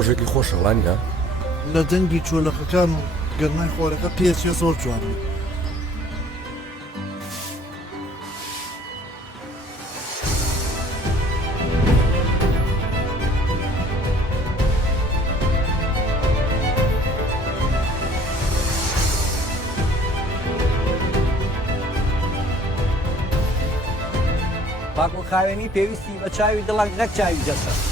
ڕۆژێکی خۆشە وانگە لە دەنگی چۆلەخەکان و گەرمای خۆرەکە پێچێ زۆر جوانە. پاکوخاوێنی پێویستی بە چاوی دڵک نەک چاوی جەسە.